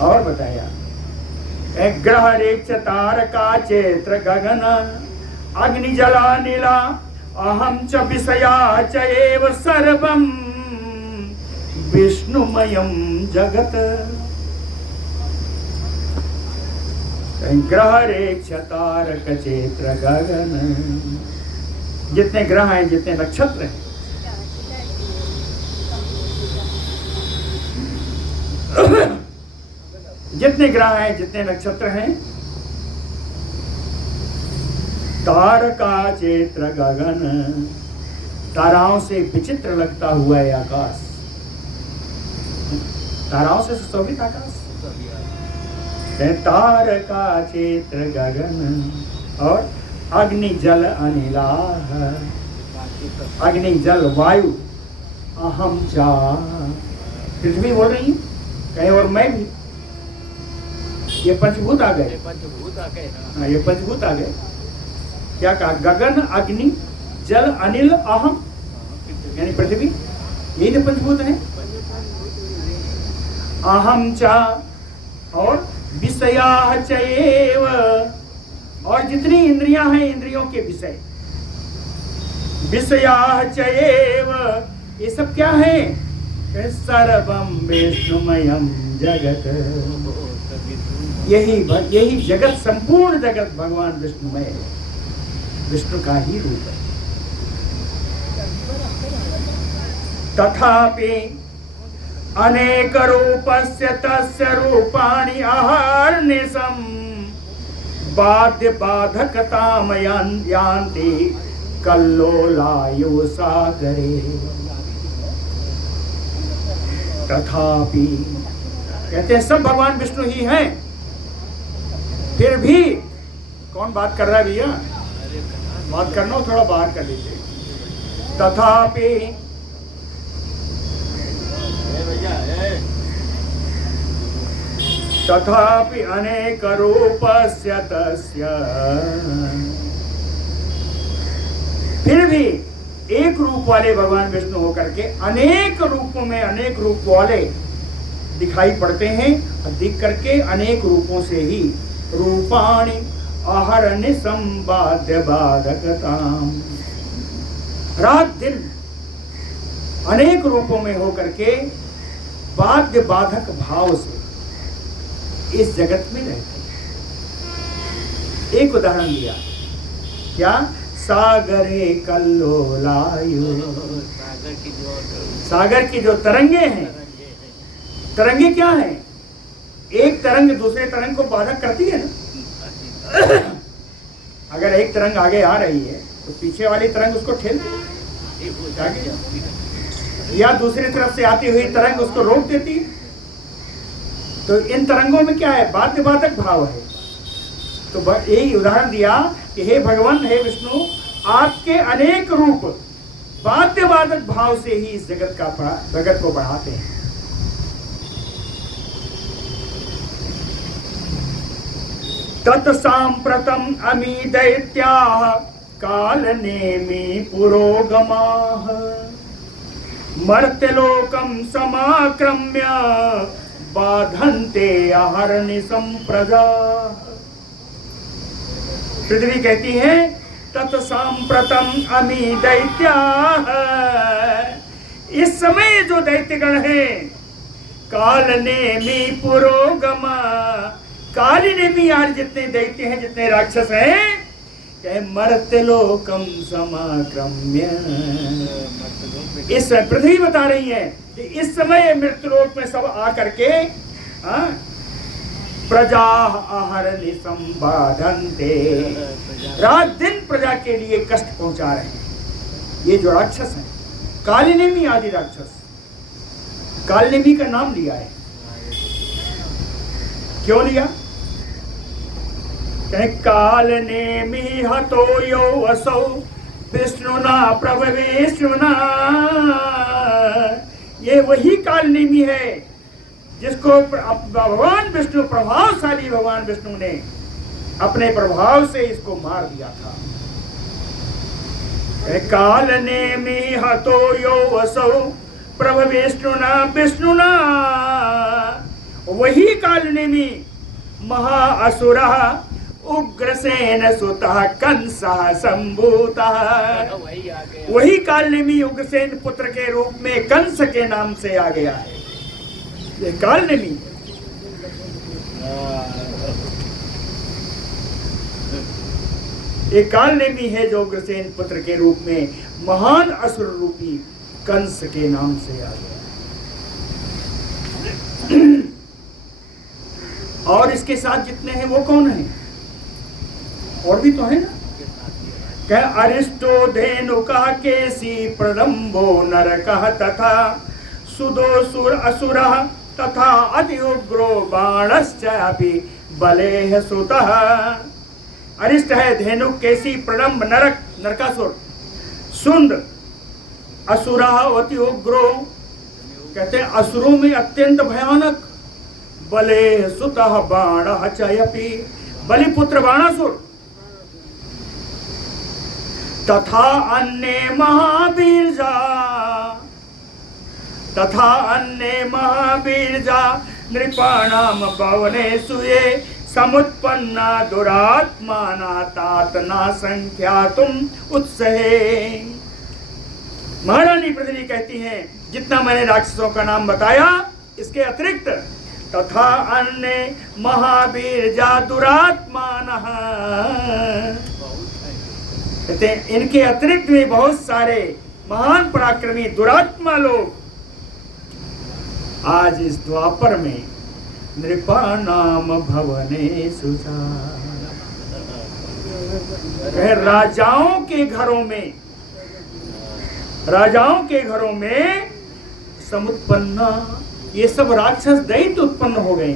और बताया ग्रह रेक्ष तारका चैत्र गगन अग्नि जला नीला अहम च विषया च एव सर्वम विष्णुमयम जगत। ग्रह रेक्ष तारक चैत्र गगन, जितने ग्रह हैं, जितने नक्षत्र हैं, जितने ग्रह हैं, जितने नक्षत्र हैं, तारका चैत्र गगन, ताराओं से विचित्र लगता हुआ है आकाश, ताराओं से सुशोभित आकाश। तारका चैत्र गगन और अग्नि जल अनिला, अग्नि जल वायु, अहम चा, पृथ्वी बोल रही है कहीं, और मैं भी, ये पंचभूत आ गए, पंचभूत आ गए। हाँ, ये पंचभूत आ गए। क्या कहा? गगन अग्नि जल अनिल अहम, यानी पृथ्वी, यही तो पंचभूत है। अहम चा और विषया चैव, और जितनी इंद्रियां हैं, इंद्रियों के विषय, विषया चैव, ये सब क्या है? सर्वम विष्णुमयम जगत, यही जगत, संपूर्ण जगत भगवान विष्णुमय है, विष्णु का ही रूप है। तथापि अनेक रूपस्य तस्य रूपाणि अहर्निशं बाध्य बाधकताम यान्ति कल्लोलायु सागरे। तथापि कहते हैं सब भगवान विष्णु ही हैं, फिर भी कौन बात कर रहा है भैया? बात करना हो थोड़ा बाहर कर लीजिए। तथापि अनेक रूपस्य तस्य, फिर भी एक रूप वाले भगवान विष्णु होकर के अनेक रूपों में, अनेक रूप वाले दिखाई पड़ते हैं, और दिख करके अनेक रूपों से ही रूपाणि अहर्निशं बाध्य बाधकताम, रात दिन अनेक रूपों में होकर के बाध्य बाधक भाव से इस जगत में रहते हैं। एक उदाहरण दिया, क्या? सागरे कल्लोलायु, सागर की जो तरंगे हैं, तरंगे क्या हैं? एक तरंग दूसरे तरंग को बाधक करती है ना। अगर एक तरंग आगे आ रही है तो पीछे वाली तरंग उसको ठेलती है, या दूसरी तरफ से आती हुई तरंग उसको रोक देती है। तो इन तरंगों में क्या है? बाध्य बाधक भाव है। तो यही उदाहरण दिया कि हे भगवान, हे विष्णु, आपके अनेक रूप बाध्य बाधक भाव से ही इस जगत को बढ़ाते हैं। तत्साम्प्रतम अमी दैत्याः काल नेमि पुरोगमाः, मर्त्यलोकम समाक्रम्य बाधन्ते अहर्निशं प्रजा। पृथ्वी कहती है तत्साम्प्रतम अमी दैत्याः, इस समय जो दैत्यगण है काल नेमि पुरोगमा, काली नेमि आज जितने दैत्य हैं, जितने राक्षस हैं, कहे मर्त्यलोकम समाक्रम्य। इस पृथ्वी बता रही है कि इस समय मृत्युलोक में सब आकर के प्रजा अहर्निशं बाधन्ते, रात दिन प्रजा के लिए कष्ट पहुंचा रहे हैं। ये जो राक्षस हैं, काली नेमि आदि राक्षस, काल नेमि का नाम लिया है, क्यों लिया? कहे काल नेमि हतो यो असौ विष्णुना प्रभवेष्णुना, ये वही काल नेमि है जिसको भगवान विष्णु, प्रभावशाली भगवान विष्णु ने अपने प्रभाव से इसको मार दिया था। काल नेमि हतो यो असौ प्रभवेष्णुना विष्णुना, वही काल नेमि महाअसुरः उग्रसेन सुतः कंसः संभूतः, वही काल नेमि उग्रसेन पुत्र के रूप में कंस के नाम से आ गया है। ये काल नेमि, ये काल नेमि है जो उग्रसेन पुत्र के रूप में महान असुर रूपी कंस के नाम से आ गया। और इसके साथ जितने हैं वो कौन है? और भी तो है ना। कह अरिष्टो धेनुका केसी प्रलंबो नरकः तथा सुदोसुर असुरः तथा अति उग्रो बाणश्चापि बलेह सुतः। अरिष्ट है धेनु, केसी, प्रलंब, नरक, नरकासुर, सुंद, असुरः अति उग्रो, कहते हैं असुरों में अत्यंत भयानक, बलेह सुतः बाणः चयपि, बलिपुत्र बाणासुर, तथा अन्ये महावीर्जा, तथा अन्ये महावीर्जा नृपाणाम भवनेषु ये समुत्पन्ना दुरात्माना तात न संख्यातुम उत्सहे। महारानी पृथ्वी कहती हैं जितना मैंने राक्षसों का नाम बताया, इसके अतिरिक्त तथा अन्य महावीर्जा दुरात्मानः, कहते हैं इनके अतिरिक्त भी बहुत सारे महान पराक्रमी दुरात्मा लोग आज इस द्वापर में नृपाणाम भवनेषु, राजाओं के घरों में, राजाओं के घरों में समुत्पन्ना, ये सब राक्षस दैत्य उत्पन्न हो गए।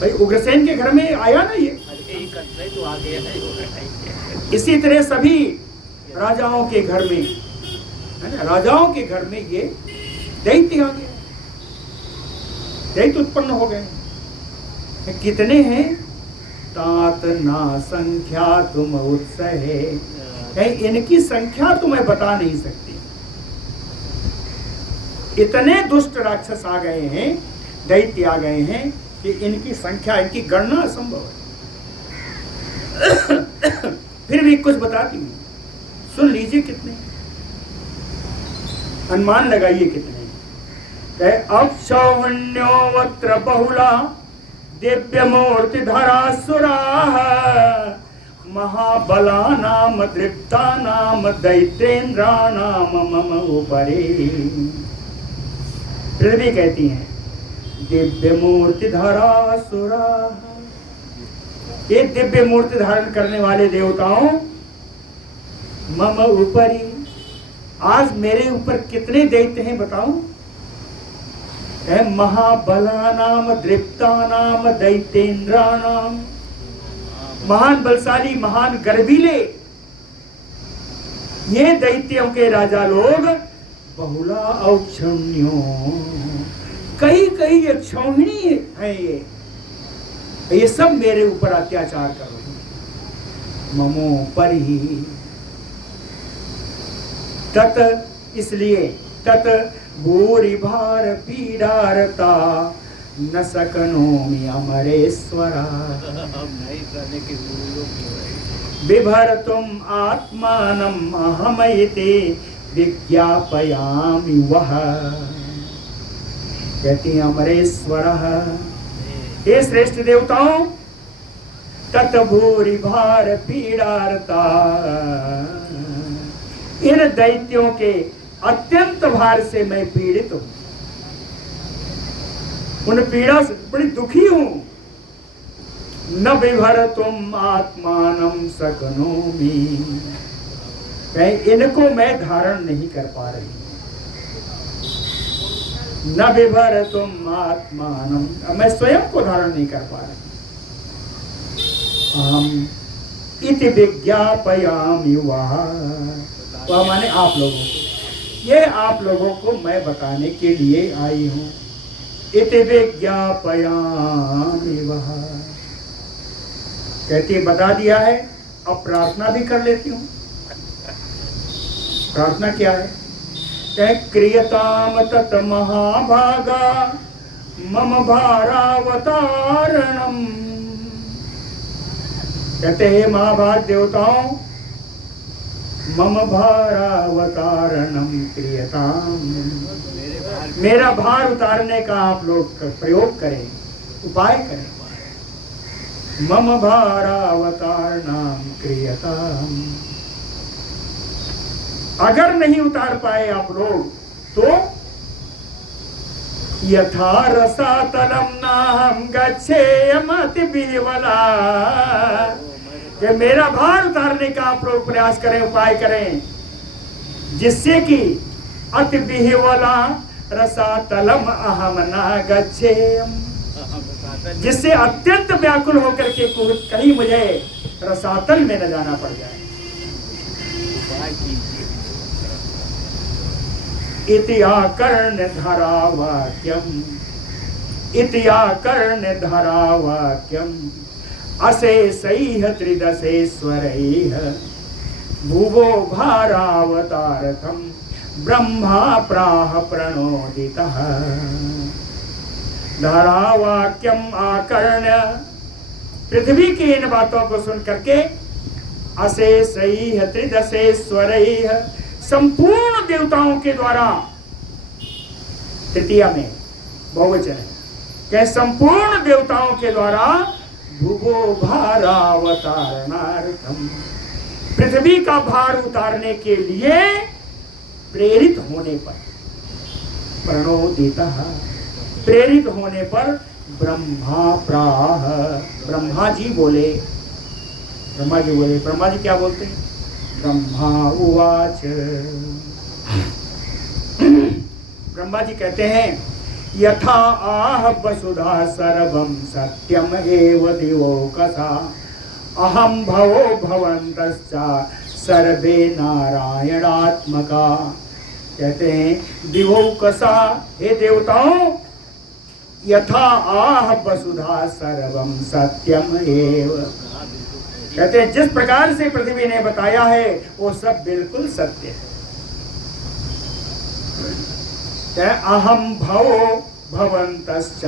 भाई उग्रसेन के घर में आया ना ये, तो आ गया है। इसी तरह सभी राजाओं के घर में, है ना, राजाओं के घर में ये दैत्य आ गया, दैत्य उत्पन्न हो गए। कितने हैं? तात ना संख्या तुम उत्सहे, इनकी संख्या तो मैं बता नहीं सकती। इतने दुष्ट राक्षस आ गए हैं, दैत्य आ गए हैं कि इनकी संख्या, इनकी गणना असंभव है। फिर भी कुछ बताती हूँ, सुन लीजिए कितने, अनुमान लगाइए कितने। अक्षौहिण्योऽत्र बहुला दिव्य मूर्तिधरासुराः महाबलानां दृप्तानां दैत्येन्द्राणां मम उपरि। पृथ्वी कहती हैं दिव्य मूर्तिधरासुराः, ये दिव्य मूर्ति धारण करने वाले देवताओं, मम उपरि, आज मेरे ऊपर कितने दैत्य हैं बताओ? महाबलानाम दृप्तानाम दैत्येन्द्राणाम, महान बलशाली, महान गर्वीले ये दैत्यों के राजा लोग, बहुला औक्षण्यो, कई कई क्षौहिणी है ये सब मेरे ऊपर अत्याचार कर रहे हैं। ममो परि तत् इसलिए तत भूरि भार पीडारता न सकनोमि अमरेश्वरा हम नहीं करने के गुरु लोग बिभर्तुम आत्मानम अहमैते विज्ञापयामि वह। कहती अमरेश्वरः, हे श्रेष्ठ देवताओं, तत भूरि भार पीडारता, इन दैत्यों के अत्यंत भार से मैं पीड़ित हूं, उन पीड़ा से बड़ी दुखी हूं। न बिभर्तुम आत्मानम सकनोमि, कहीं इनको मैं धारण नहीं कर पा रही। न बिभर्तुम आत्मानम, मैं स्वयं को धारण नहीं कर पा रही। हम इति विज्ञापयामि वह, वह माने आप लोगों को, ये आप लोगों को मैं बताने के लिए आई हूं। इति विज्ञापयामि वह, कहती है बता दिया है, अब प्रार्थना भी कर लेती हूँ। प्रार्थना क्या है? कह क्रियताम तत महाभागा मम भारावतारणम। कहते हैं महाभाग देवताओं, मम भारावतारणम क्रियताम, मेरा भार उतारने का आप लोग प्रयोग करें, उपाय करें। मम भारावतारणम क्रियताम, अगर नहीं उतार पाए आप लोग तो यथा रसातलम नाहम गच्छेयमति बिह्वला, कि मेरा भार उतारने का आप लोग प्रयास करें, उपाय करें, जिससे कि अति बिह्वला रसातलम अहम न गच्छेयम, जिससे अत्यंत व्याकुल होकर के कहीं मुझे रसातल में न जाना पड़ जाए। इति आकर्ण धरावाक्यम, इति आकर्ण धरावाक्यम अशेषैः त्रिदशेश्वरैः भुवो भारावतारकम् ब्रह्मा प्राह प्रणोदितः। धरावाक्यम आकर्ण, पृथ्वी की इन बातों को सुन करके अशेषैः त्रिदशेश्वरैः, संपूर्ण देवताओं के द्वारा, तृतीया में बहुवचन है, कि संपूर्ण देवताओं के द्वारा भुवो भारावतारणार्थम, पृथ्वी का भार उतारने के लिए प्रेरित होने पर, प्रणोदितः, प्रेरित होने पर ब्रह्मा प्राह, ब्रह्मा जी बोले, ब्रह्मा जी बोले, ब्रह्मा जी क्या बोलते हैं? ब्रह्मा उवाच, ब्रह्मा जी कहते हैं यथा आह वसुधा सर्वं सत्यम एव दिवोकसा अहम भवो भवन्तश्च सर्वे नारायणात्मका। कहते हैं दिवोकसा, हे देवताओं, यथा आह वसुधा सर्वं सत्यम एव, कहते हैं जिस प्रकार से पृथ्वी ने बताया है वो सब बिल्कुल सत्य है। अहम भवो भवन्तश्च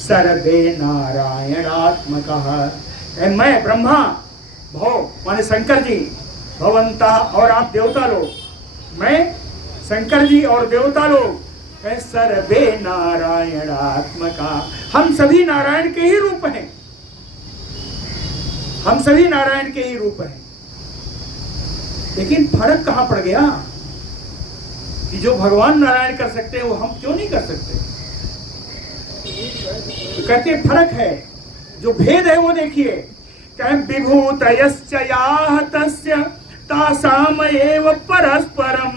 सर्वे नारायणात्मकः, मैं ब्रह्मा, भव माने शंकर जी, भवंता और आप देवता लोग, मैं शंकर जी और देवता लोग, सर्वे नारायणात्मका, हम सभी नारायण के ही रूप हैं, हम सभी नारायण के ही रूप हैं। लेकिन फर्क कहां पड़ गया कि जो भगवान नारायण कर सकते हैं वो हम क्यों नहीं कर सकते? तो कहते हैं फर्क है, जो भेद है वो देखिए, विभूतयश्च याः तस्य तासाम एव परस्परम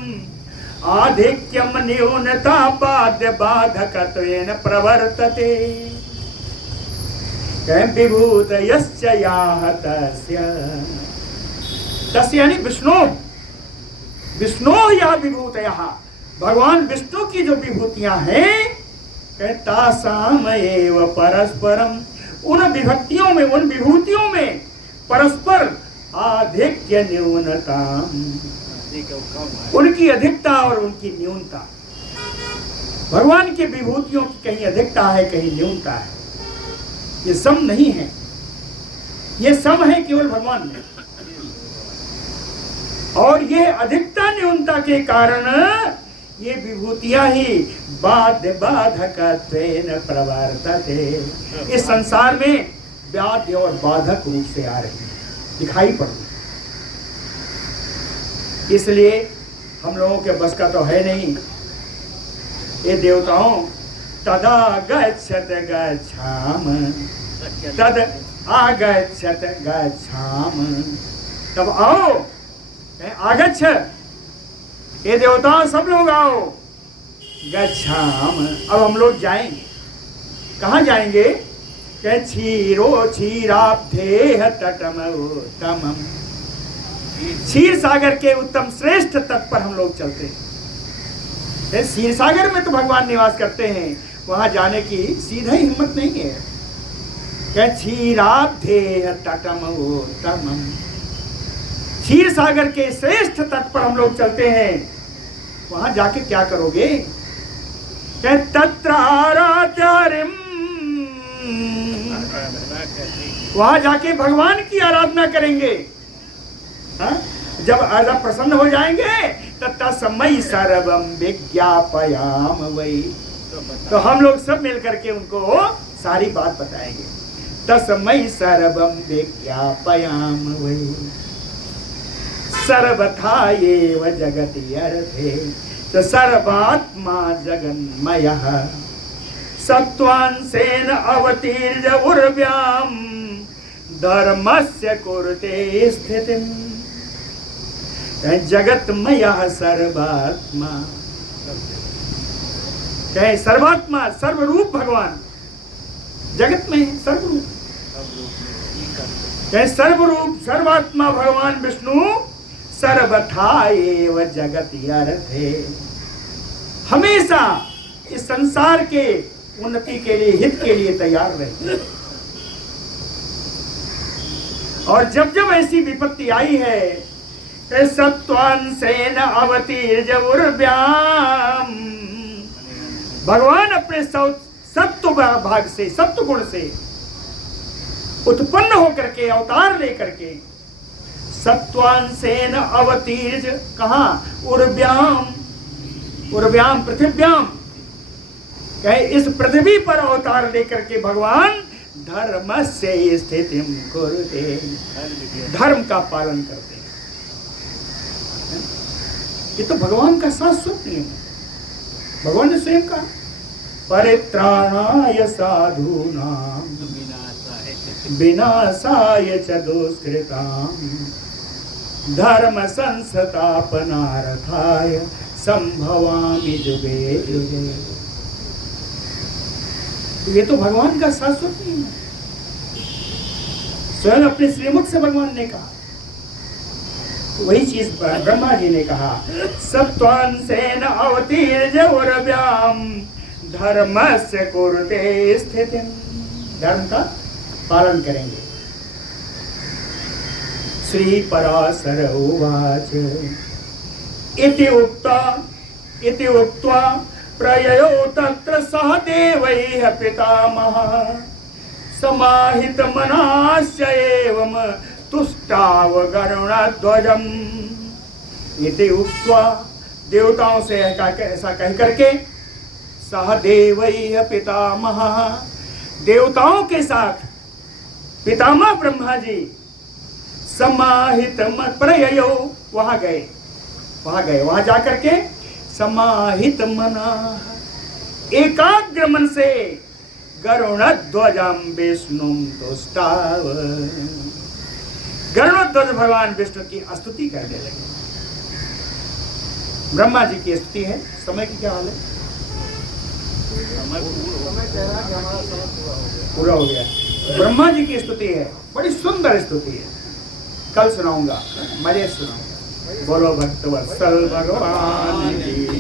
आधिक्यम न्यूनता बाध्य बाधकत्वेन प्रवर्तते। विभूतयश्च याः तस्य, तस्य यानी विष्णु, विष्णु या विभूतयः, भगवान विष्णु की जो विभूतियां हैं, तासाम एव परस्परम, उन विभक्तियों में, उन विभूतियों में परस्पर आधिक्य न्यूनता, देखो कम है। उनकी अधिकता और उनकी न्यूनता। भगवान की विभूतियों की कहीं अधिकता है, कहीं न्यूनता है। ये सम नहीं है, ये सम है केवल भगवान में। और ये अधिकता न्यूनता के कारण ये विभूतियां ही बाध्य बाधकत्वेन प्रवर्तते, इस संसार में बाध्य और बाधक रूप से आ रही है, दिखाई पड़ रही। इसलिए हम लोगों के बस का तो है नहीं। ये देवताओं तदा गच्छत गच्छाम, तद आगच्छत गच्छाम, तब आओ, आगच्छ, ये देवताओं सब लोग आओ, गच्छाम, अब हम लोग जाएंगे। कहाँ जाएंगे? क्षीरो क्षीराब्धेह तटम उत्तमम, क्षीर सागर के उत्तम श्रेष्ठ तट पर हम लोग चलते हैं। क्षीर सागर में तो भगवान निवास करते हैं, वहां जाने की सीधा हिम्मत नहीं है। क्षीराब्धेह तटम उत्तमम, क्षीर सागर के श्रेष्ठ तट पर हम लोग चलते हैं। वहां जाके क्या करोगे? तत्र आराध्यारिम, वहां जाके भगवान की आराधना करेंगे। हा? जब प्रसन्न हो जाएंगे तत्समय सर्वम विज्ञापयाम वही, तो हम लोग सब मिल करके उनको सारी बात बताएंगे। तस्मै सर्वम विज्ञापयाम वही, सर्वथा एव जगति अर्थे च सर्वात्मा जगन्मयः, सत्त्वांशेन अवतीर्य उर्व्याम धर्मस्य कुरुते स्थितिम्, जगतमयः सर्वात्मा, कहे सर्वात्मा सर्वरूप भगवान जगत में सर्वरूप, कहे सर्वरूप सर्वात्मा भगवान विष्णु सर्वथा एव जगति अर्थे, हमेशा इस संसार के उन्नति के लिए, हित के लिए तैयार रहे। और जब जब ऐसी विपत्ति आई है, सत्त्वांशेन अवतीर्य उर्व्याम, भगवान अपने सत्व भाग से, सत्व गुण से उत्पन्न होकर के, अवतार लेकर के, सत्त्वांशेन अवतीर्य, कहा? उर्व्याम, उर्व्याम पृथिव्याम, कहे इस पृथ्वी पर अवतार लेकर के भगवान धर्मस्य स्थितिम कुरुते, धर्म का पालन करते हैं। ये तो भगवान का शाश्वत नियम है। भगवान ने स्वयं कहा परित्राणाय साधूनां विनाशाय च दुष्कृतां धर्म संस्थापनार्थाय संभवामि युगे युगे। ये तो भगवान का शाश्वत नियम है। स्वयं अपने श्रीमुख से भगवान ने कहा। वही चीज ब्रह्मा जी ने कहा सत्त्वांशेन अवतीर्य उर्व्याम धर्मस्य कुरुते स्थितिम्, धर्म का पालन करेंगे। श्री पराशर उवाच इति उक्त्वा प्रययो तत्र सह देवैः पितामहः समाहित मनास्य एवं तुष्टाव गरुणध्वजम्। इति उक्त्वा, देवताओं से ऐसा कह करके, सहदेवैः पितामहः, देवताओं के साथ पितामह ब्रह्मा जी समाहित प्रययो, वहां गए, वहां जाकर के समाहित मना, एकाग्र मन से गरुणध्वजं विष्णुं तुष्टाव, गरुणध्वज भगवान विष्णु की स्तुति करने लगे। ब्रह्मा जी की स्तुति है। समय की क्या हाल है? पूरा हो गया। ब्रह्मा जी की स्तुति है, बड़ी सुंदर स्तुति है, कल सुनाऊंगा, मजे सुनाऊंगा। बोलो भक्तवत्सल भगवान की